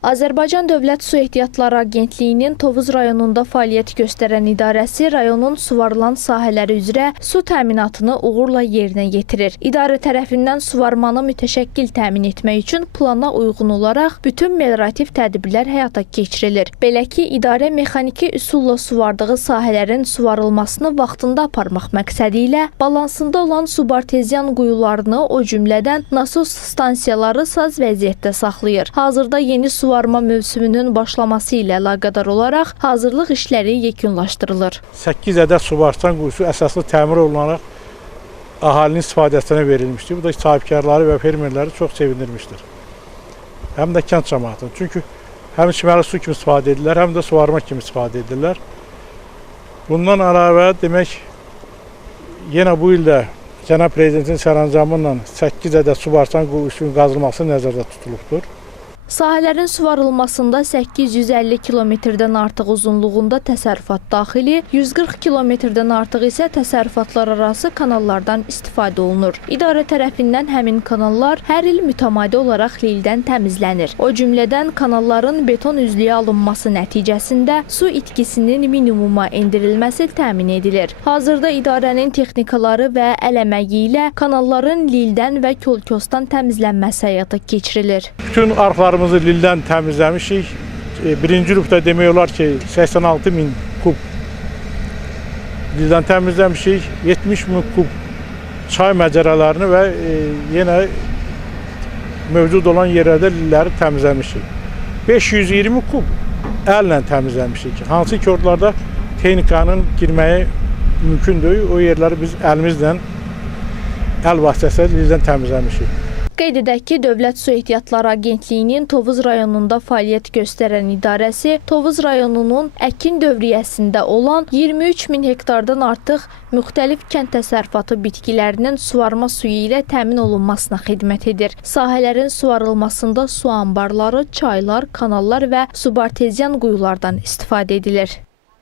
Azərbaycan Dövlət Su Ehtiyatları Agentliyinin Tovuz rayonunda fəaliyyət göstərən idarəsi rayonun suvarılan sahələri üzrə su təminatını uğurla yerinə yetirir. İdarə tərəfindən suvarmanı mütəşəkkil təmin etmək üçün plana uyğun olaraq bütün meliorativ tədbirlər həyata keçirilir. Belə ki, idarə mexaniki üsulla suvardığı sahələrin suvarılmasını vaxtında aparmaq məqsədi ilə balansında olan subartezian quyularını, o cümlədən nasos stansiyaları saz vəziyyətdə saxlayır. Hazırda yeni suvarma mövsümünün başlaması ilə əlaqədar olaraq hazırlıq işləri yekunlaşdırılır. 8 ədəd subarsan quyusu əsaslı təmir olunaraq əhalinin istifadəsinə verilmişdir. Bu da sahibkarları və fermerləri çox sevindirmişdir. Həm də kənd cəmiyyətini. Çünki həm içməli su kimi istifadə edirlər, həm də suvarma kimi istifadə edirlər. Bundan əlavə demək yenə bu ildə Cənab Prezidentin sərəncamı ilə 8 ədəd subarsan quyusunun qazılması nəzərdə tutulubdur. Sahələrin suvarılmasında 850 kilometrdən artıq uzunluğunda təsərrüfat daxili, 140 kilometrdən artıq isə təsərrüfatlar arası kanallardan istifadə olunur. İdarə tərəfindən həmin kanallar hər il mütəmadi olaraq lildən təmizlənir. O cümlədən kanalların beton üzlüyə alınması nəticəsində su itkisinin minimuma endirilməsi təmin edilir. Hazırda idarənin texnikaları və əl ilə kanalların lildən və kolkosdan təmizlənməsi həyata keçirilir. Bütün arxlarımızı lildən təmizləmişik. E, Birinci rübdə demək olar ki, 86 min kub lildən təmizləmişik. 70 min kub çay məcərələrini və e, yenə mövcud olan yerlərdə lilləri təmizləmişik. 520 kub əllə təmizləmişik. Hansı ki, oralarda texnikanın girməyi mümkün deyil. O yerləri biz əlimizlə əl vasitəsilə lildən təmizləmişik. Qeyd edək ki, Dövlət Su Ehtiyatları Agentliyinin Tovuz rayonunda fəaliyyət göstərən idarəsi Tovuz rayonunun əkin dövriyyəsində olan 23 min hektardan artıq müxtəlif kənd təsərrüfatı bitkilərinin suvarma suyu ilə təmin olunmasına xidmət edir. Sahələrin suvarılmasında su anbarları, çaylar, kanallar və subartezian quyulardan istifadə edilir.